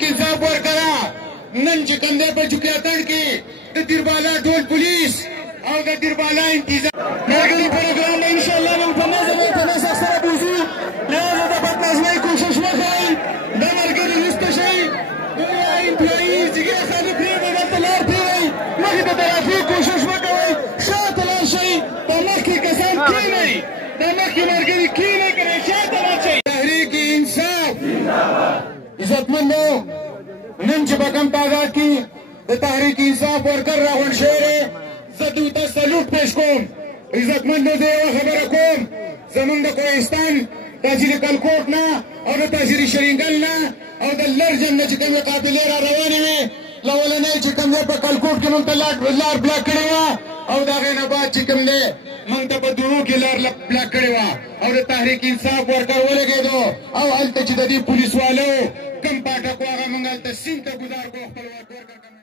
تحریک انصاف ورکړه. نن چې کوم دی په چوکۍ اتڼ کې د دیربالا ټول پولیس او د دیربالا انتظام ملګري پروګرام به انشاءالله موږ په نظم او تناسق سره بوځو. لهذا د بدنظمۍ کوشش مه کوئ. دا ملګري وروسته شئ. امپلایي ځیګر خلک پرېږدئ، دلته لار پرېږدئ، مخې ته د راتلو کوشش مه کوئ. شاته لاړ شئ. دا مخکې کسان کښېنئ، دا مخکې ملګري کښېنئ، که نه شاته لاړ شئ. تحریک انصاف عزتمندو، نن چې په کوم تعداد کې د تحریک انصاف ورکر راغونډ شوی دی، زه دوی ته سلوټ پیش کوم. عزتمندو، زه یوه خبره کوم، زمونږ د کوهستان تحصیل کلکوټ نه او د تحصیل شرینګل نه او د لرجن نه چې کومې قافلې را روانې وې، لولنۍ چې کوم دی په کلکوټ کې مونږ ته لار بلاک کړې وه، او د هغې نه بعد چې کوم دی مونږ ته په درو کې لار بلاک کړې وه، او د تحریک انصاف ورکر ولګېدو، او هلته چې د دې پولیس والو کوم پاټک و هغه مونږ هلته سیند ته ګزار کړو خپل ورکر